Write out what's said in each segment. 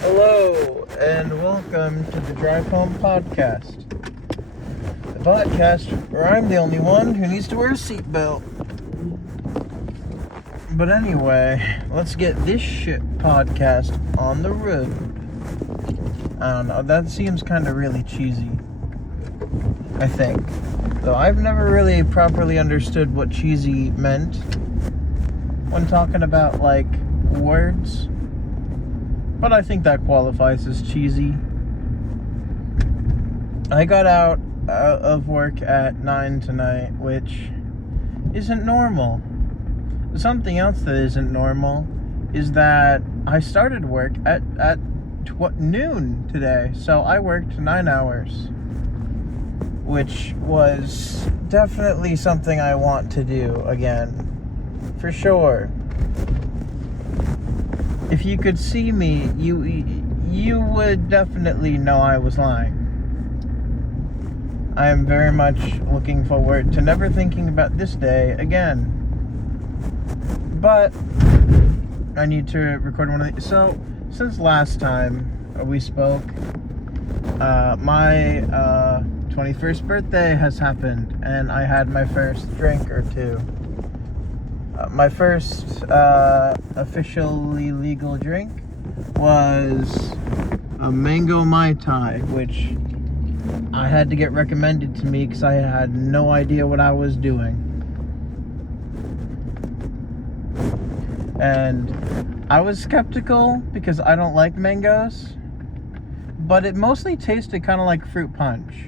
Hello, and welcome to the Drive Home Podcast. The podcast where I'm the only one who needs to wear a seatbelt. But anyway, let's get this shit podcast on the road. I don't know, that seems kind of really cheesy, I think. Though I've never really properly understood what cheesy meant when talking about, like, words. But I think that qualifies as cheesy. I got out of work at 9 tonight, which isn't normal. Something else that isn't normal is that I started work at noon today. So I worked 9 hours, which was definitely something I want to do again, for sure. If you could see me, you would definitely know I was lying. I am very much looking forward to never thinking about this day again. But I need to record one of these. So, since last time we spoke, my 21st birthday has happened, and I had my first drink or two. My first officially legal drink was a mango Mai Tai, which I had to get recommended to me because I had no idea what I was doing. And I was skeptical because I don't like mangoes, but it mostly tasted kind of like fruit punch,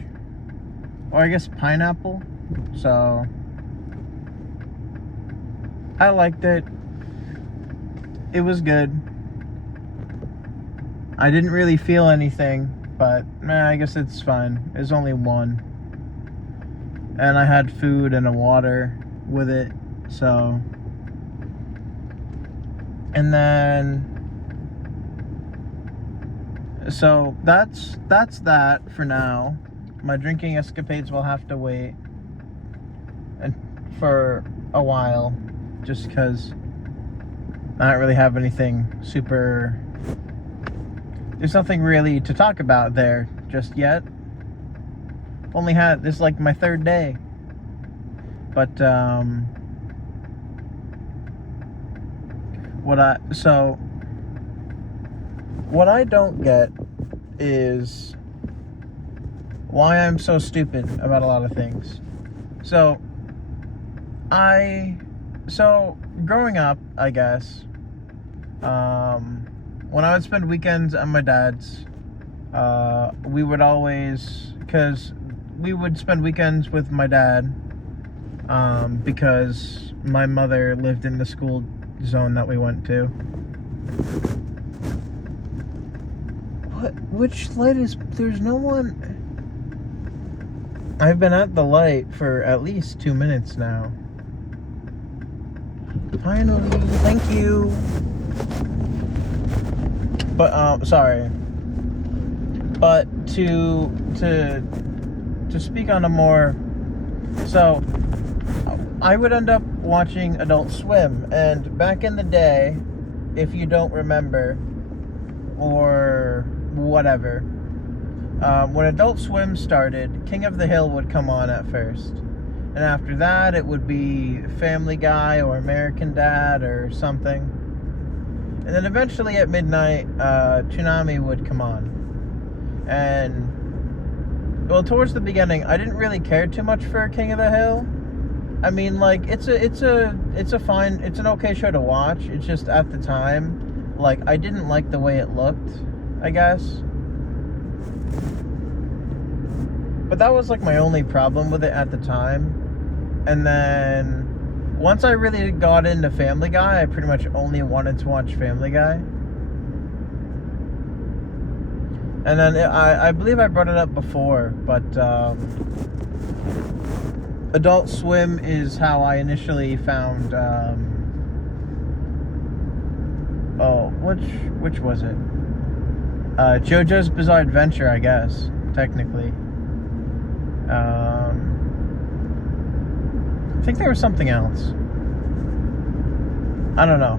or I guess pineapple, so I liked it. It was good. I didn't really feel anything, but I guess it's fine. It's only one. And I had food and a water with it, so. And then, so that's that for now. My drinking escapades will have to wait and for a while, just because I don't really have anything super. There's nothing really to talk about there just yet. Only had this is like my third day, but what I don't get is why I'm so stupid about a lot of things. So growing up, I guess, when I would spend weekends at my dad's, we would spend weekends with my dad, because my mother lived in the school zone that we went to. Which light is, there's no one. I've been at the light for at least 2 minutes now. Finally, thank you. But sorry. But to speak on a more, so I would end up watching Adult Swim, and back in the day, if you don't remember or whatever, when Adult Swim started, King of the Hill would come on at first. And after that, it would be Family Guy or American Dad or something. And then eventually at midnight, Toonami would come on. And, well, towards the beginning, I didn't really care too much for King of the Hill. I mean, like, it's an okay show to watch. It's just at the time, like, I didn't like the way it looked, I guess. But that was like my only problem with it at the time. And then once I really got into Family Guy, I pretty much only wanted to watch Family Guy. And then I believe I brought it up before, but Adult Swim is how I initially found which was it? JoJo's Bizarre Adventure, I guess, technically. I think there was something else. I don't know.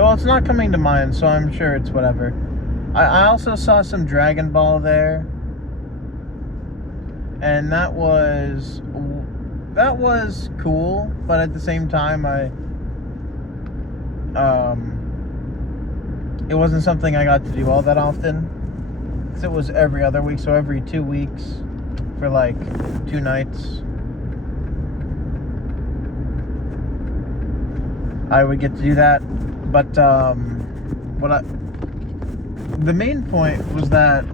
Well, it's not coming to mind, so I'm sure it's whatever. I also saw some Dragon Ball there, and that was cool, but at the same time, it wasn't something I got to do all that often, because it was every other week, so every 2 weeks for like 2 nights I would get to do that. But the main point was that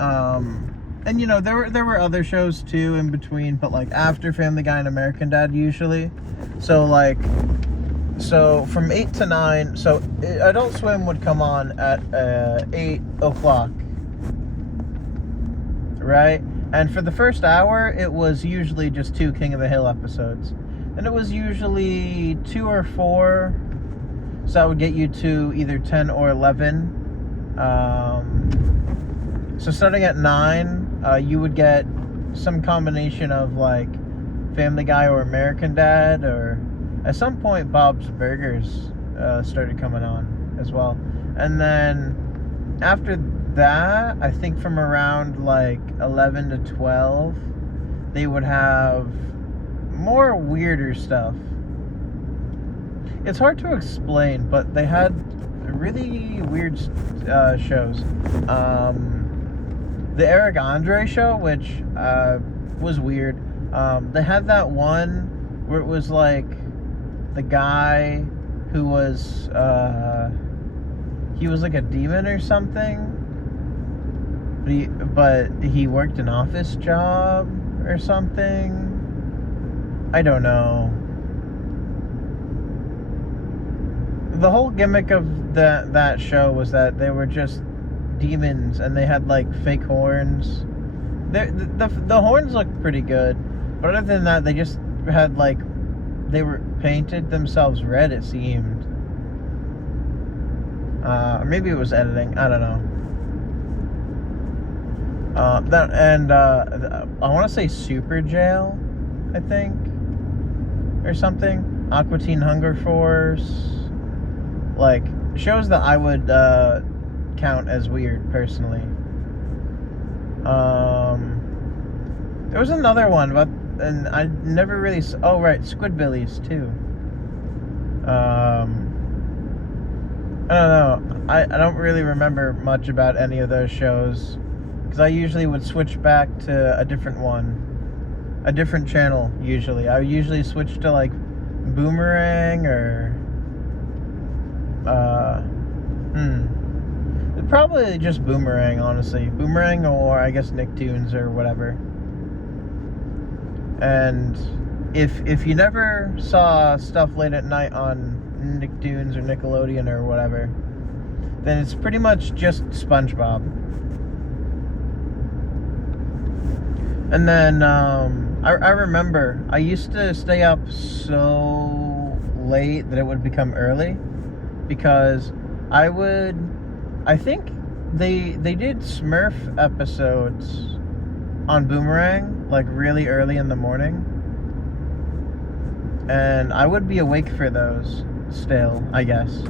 and you know, there were other shows too in between, but like after Family Guy and American Dad usually. So from 8 to 9, so Adult Swim would come on at 8 o'clock, right? And for the first hour, it was usually just 2 King of the Hill episodes. And it was usually 2 or 4, so that would get you to either 10 or 11. So starting at 9, you would get some combination of like Family Guy or American Dad, or at some point Bob's Burgers started coming on as well. And then after that, I think from around like 11 to 12, they would have more weirder stuff. It's hard to explain, but they had really weird shows. The Eric Andre show, which was weird. They had that one where it was like the guy who was he was like a demon or something, but he worked an office job or something. I don't know. The whole gimmick of that show was that they were just demons, and they had like fake horns. The horns looked pretty good, but other than that, they just had like, they were painted themselves red, it seemed. Or maybe it was editing, I don't know. I want to say Super Jail, I think, or something. Aqua Teen Hunger Force, like shows that I would count as weird personally. There was another one, but and I never really. Oh right, Squidbillies too. I don't know. I don't really remember much about any of those shows, because I usually would switch back to a different one, a different channel. Usually, I would usually switch to like Boomerang or probably just Boomerang, honestly. Boomerang, or I guess Nicktoons or whatever. And if you never saw stuff late at night on Nicktoons or Nickelodeon or whatever, then it's pretty much just SpongeBob. And then I remember I used to stay up so late that it would become early, because I think they did Smurf episodes on Boomerang like really early in the morning, and I would be awake for those still, I guess.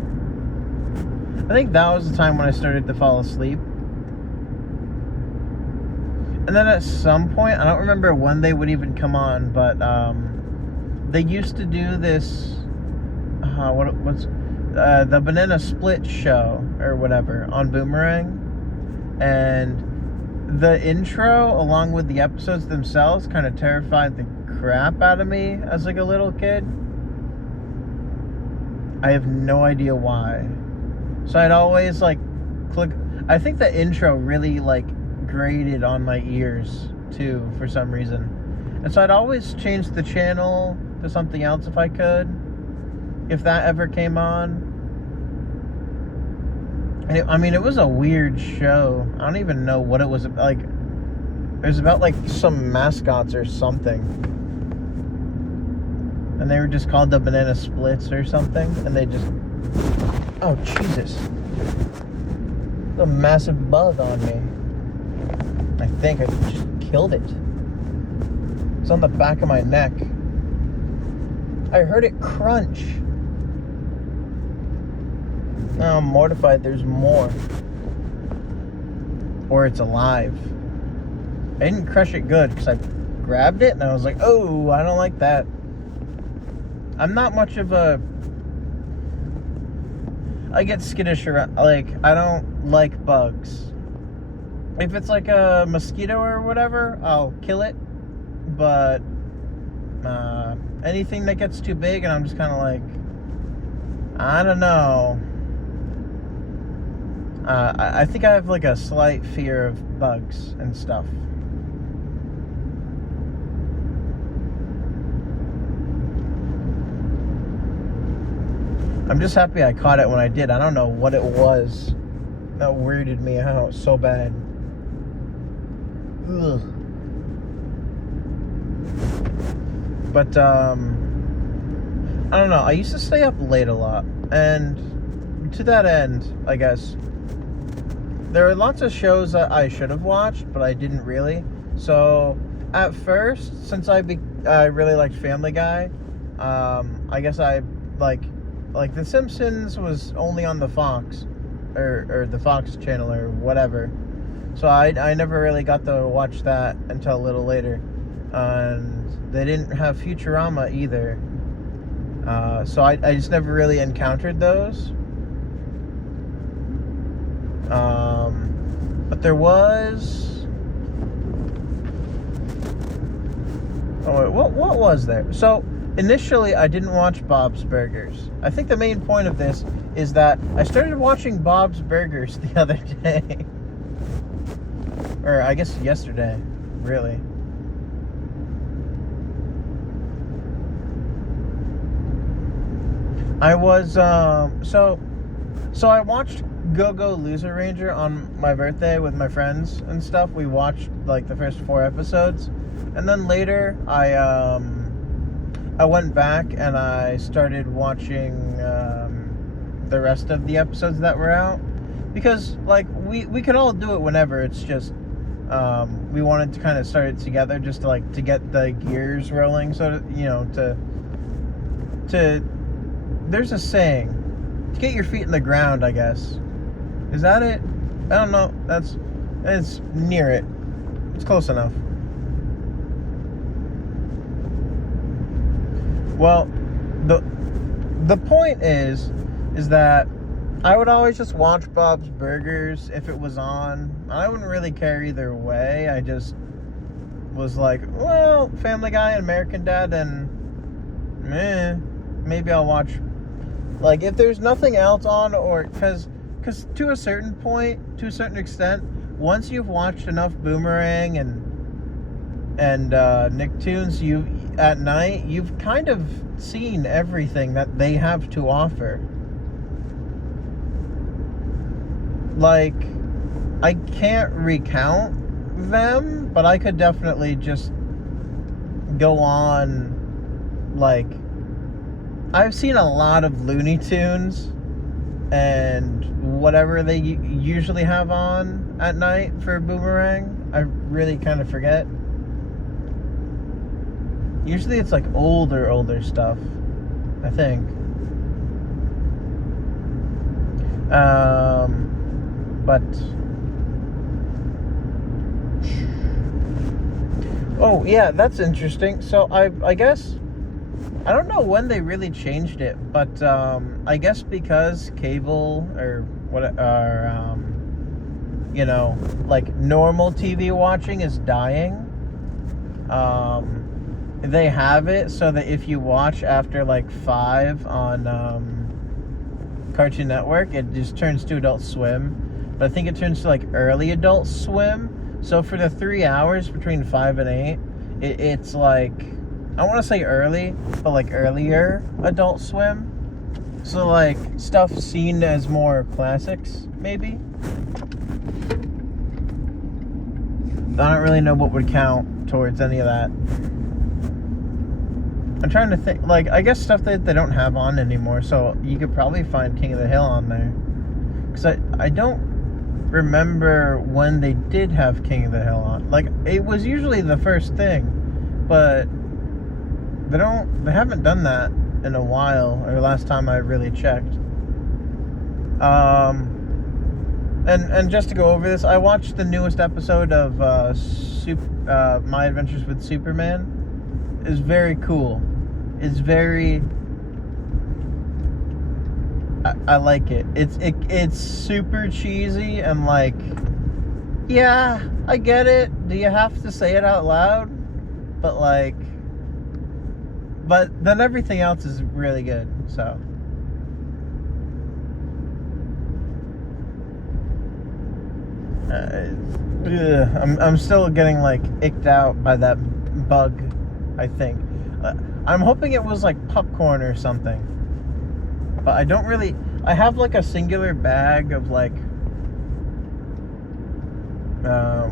I think that was the time when I started to fall asleep. And then at some point, I don't remember when they would even come on, but they used to do this the Banana Split show or whatever on Boomerang, and the intro along with the episodes themselves kind of terrified the crap out of me as like a little kid. I have no idea why. So I'd always like click. I think the intro really like grated on my ears too for some reason, and so I'd always change the channel to something else if I could, if that ever came on. And it was a weird show. I don't even know what it was like. It was about like some mascots or something, and they were just called the Banana Splits or something, and they just, oh Jesus, a massive bug on me. I think I just killed it. It's on the back of my neck. I heard it crunch. Now I'm mortified there's more. Or it's alive. I didn't crush it good because I grabbed it and I was like, oh, I don't like that. I'm not much of a... I get skittish around, like, I don't like bugs. If it's like a mosquito or whatever, I'll kill it. But anything that gets too big and I'm just kind of like, I don't know. I think I have like a slight fear of bugs and stuff. I'm just happy I caught it when I did. I don't know what it was that weirded me out so bad. Ugh. But I don't know. I used to stay up late a lot, and to that end, I guess there are lots of shows that I should have watched, but I didn't really. So at first, since I really liked Family Guy, I guess I like The Simpsons was only on the Fox or the Fox channel or whatever. So I never really got to watch that until a little later. And they didn't have Futurama either. So I just never really encountered those. But there was... Oh, wait, what was there? So, initially, I didn't watch Bob's Burgers. I think the main point of this is that I started watching Bob's Burgers the other day. Or, I guess yesterday, really. I was, so I watched Go-Go Loser Ranger on my birthday with my friends and stuff. We watched, like, the first 4 episodes. And then later, I went back and I started watching the rest of the episodes that were out. Because, like, we could all do it whenever. It's just, we wanted to kind of start it together just to, like, to get the gears rolling. So, you know, to there's a saying, to get your feet in the ground, I guess. Is that it? I don't know. It's near it. It's close enough. Well, the point is that I would always just watch Bob's Burgers if it was on. I wouldn't really care either way. I just was like, well, Family Guy and American Dad, and maybe I'll watch. Like, if there's nothing else on, or because to a certain point, to a certain extent, once you've watched enough Boomerang and Nicktoons, at night, you've kind of seen everything that they have to offer. Like, I can't recount them, but I could definitely just go on, like, I've seen a lot of Looney Tunes and whatever they usually have on at night for Boomerang. I really kind of forget. Usually it's like older stuff, I think. But oh yeah, that's interesting. So I guess I don't know when they really changed it, but I guess because cable or you know, like normal TV watching is dying. They have it so that if you watch after like 5 on Cartoon Network, it just turns to Adult Swim. But I think it turns to like early Adult Swim. So for the 3 hours between 5 and 8, it's like, I want to say early, but like earlier Adult Swim. So like stuff seen as more classics, maybe. I don't really know what would count towards any of that. I'm trying to think, like, I guess stuff that they don't have on anymore, so you could probably find King of the Hill on there. Because I don't remember when they did have King of the Hill on. Like, it was usually the first thing, but they haven't done that in a while, or last time I really checked. And just to go over this, I watched the newest episode of My Adventures with Superman. It's very cool. It's very... I like it. It's super cheesy and like, yeah, I get it. Do you have to say it out loud? But like, but then everything else is really good. So I'm still getting like icked out by that bug. I think I'm hoping it was like popcorn or something. But I don't really... I have like a singular bag of like...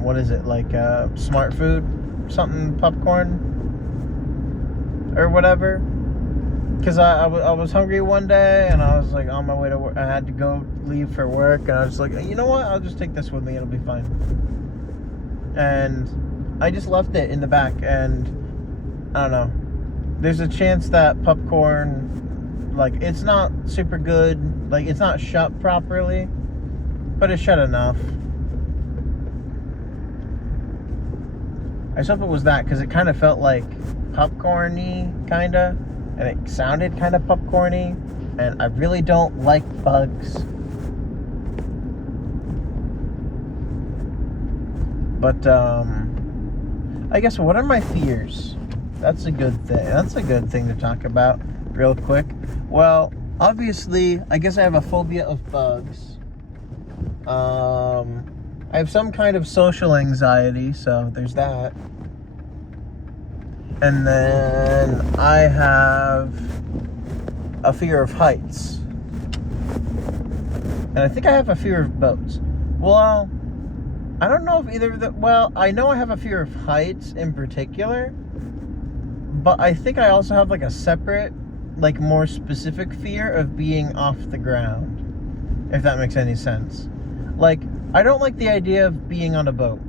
what is it? Like smart food? Something popcorn? Or whatever. Because I was hungry one day and I was like on my way to work. I had to go leave for work and I was like, you know what? I'll just take this with me. It'll be fine. And I just left it in the back and I don't know. There's a chance that popcorn... like, it's not super good. Like, it's not shut properly, but it's shut enough. I just hope it was that, because it kind of felt like popcorn-y, kind of, and it sounded kind of popcorn-y, and I really don't like bugs. But, I guess, what are my fears? That's a good thing. That's a good thing to talk about real quick. Well, obviously, I guess I have a phobia of bugs. I have some kind of social anxiety, so there's that. And then I have a fear of heights. And I think I have a fear of boats. Well, I don't know if either of the... well, I know I have a fear of heights in particular. But I think I also have like a separate... like more specific fear of being off the ground, if that makes any sense. Like, I don't like the idea of being on a boat.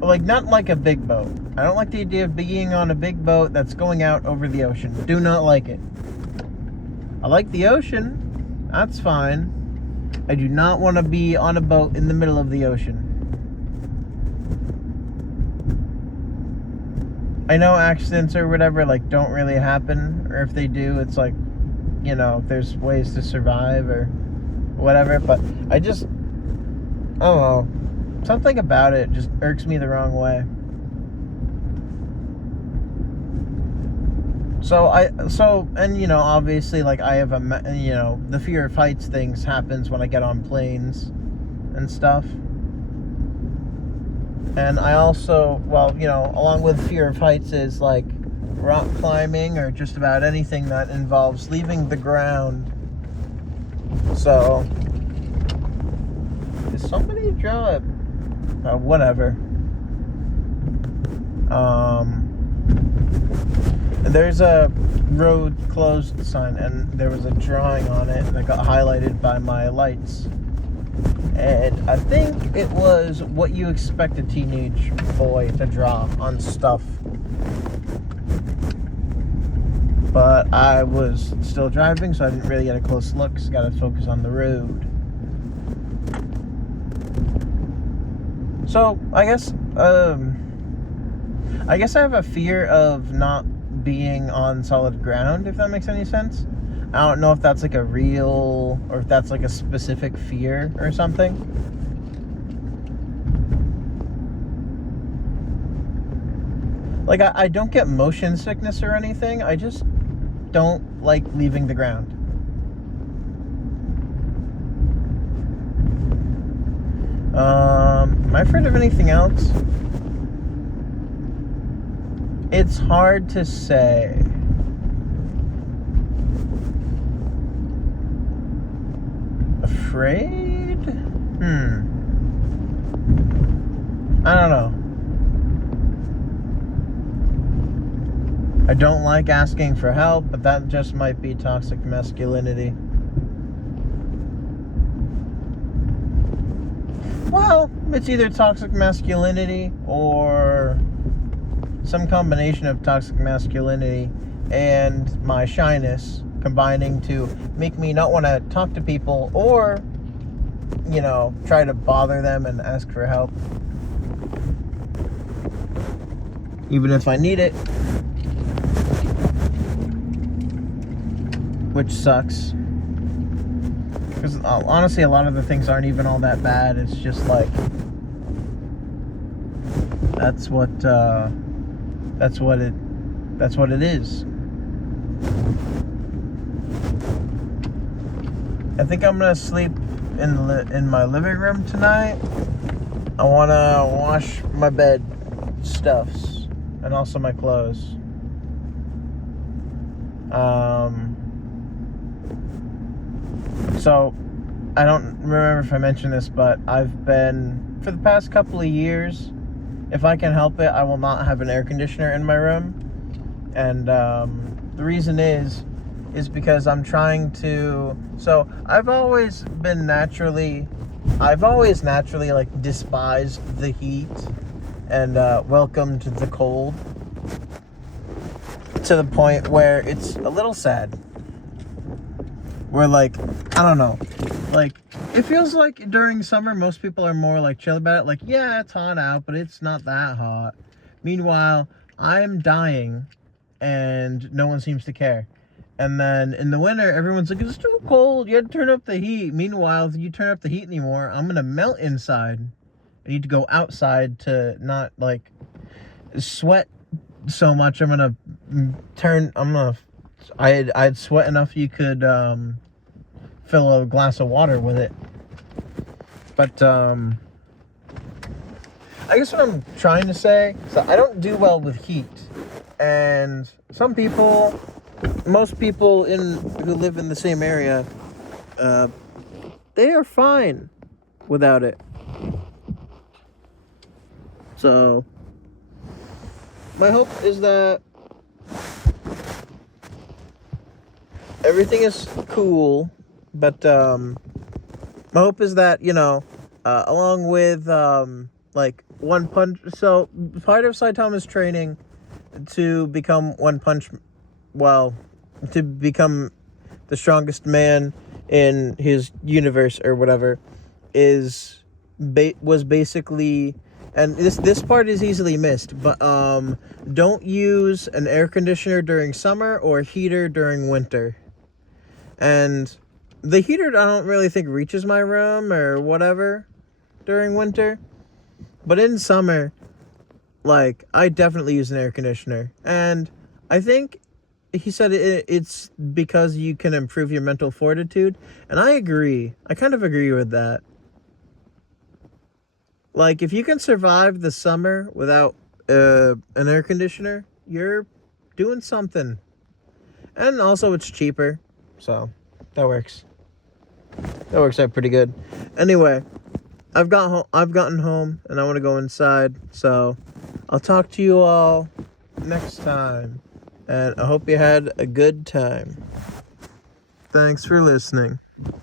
Like, not like a big boat. I don't like the idea of being on a big boat that's going out over the ocean. Do not like it. I like the ocean. That's fine. I do not want to be on a boat in the middle of the ocean. I know accidents or whatever, like, don't really happen. Or if they do, it's like, you know, there's ways to survive or whatever. But I just, I don't know. Something about it just irks me the wrong way. And, you know, obviously, like, I have you know, the fear of heights things happens when I get on planes and stuff. And I also, well, you know, along with fear of heights is, like, rock climbing or just about anything that involves leaving the ground. So, did somebody draw it? Whatever. There's a road closed sign, and there was a drawing on it that got highlighted by my lights. And I think it was what you expect a teenage boy to draw on stuff. But I was still driving, so I didn't really get a close look, so I gotta focus on the road. So, I guess I have a fear of not being on solid ground, if that makes any sense. I don't know if that's like a real, or if that's like a specific fear or something. Like, I don't get motion sickness or anything. I just don't like leaving the ground. Am I afraid of anything else? It's hard to say. Afraid? I don't know. I don't like asking for help, but that just might be toxic masculinity. Well, it's either toxic masculinity or some combination of toxic masculinity and my shyness combining to make me not want to talk to people or, try to bother them and ask for help. Even if I need it. Which sucks. Because honestly, a lot of the things aren't even all that bad. It's just like, that's what it is. I think I'm gonna sleep in my living room tonight. I wanna wash my bed stuffs and also my clothes. So I don't remember if I mentioned this, but I've been, for the past couple of years, if I can help it, I will not have an air conditioner in my room. And the reason is because I'm trying to, so I've always naturally like despised the heat and welcomed the cold to the point where it's a little sad. Where, like, I don't know, like, it feels like during summer most people are more like chill about it, like, yeah, it's hot out, but it's not that hot. Meanwhile, I'm dying and no one seems to care. And then in the winter, everyone's like, it's too cold, you had to turn up the heat. Meanwhile, if you turn up the heat anymore, I'm gonna melt inside. I need to go outside to not, like, sweat so much. I'd sweat enough you could fill a glass of water with it. But I guess what I'm trying to say, so I don't do well with heat. And most people who live in the same area, they are fine without it. So my hope is that everything is cool, but my hope is that, along with like One Punch, so part of Saitama's training to become to become the strongest man in his universe or whatever was basically, and this part is easily missed, but don't use an air conditioner during summer or heater during winter. And the heater, I don't really think reaches my room or whatever during winter. But in summer, like, I definitely use an air conditioner. And I think he said it's because you can improve your mental fortitude. And I agree. I kind of agree with that. Like, if you can survive the summer without an air conditioner, you're doing something. And also, it's cheaper. So, that works. That works out pretty good. Anyway, I've gotten home, and I want to go inside. So, I'll talk to you all next time. And I hope you had a good time. Thanks for listening.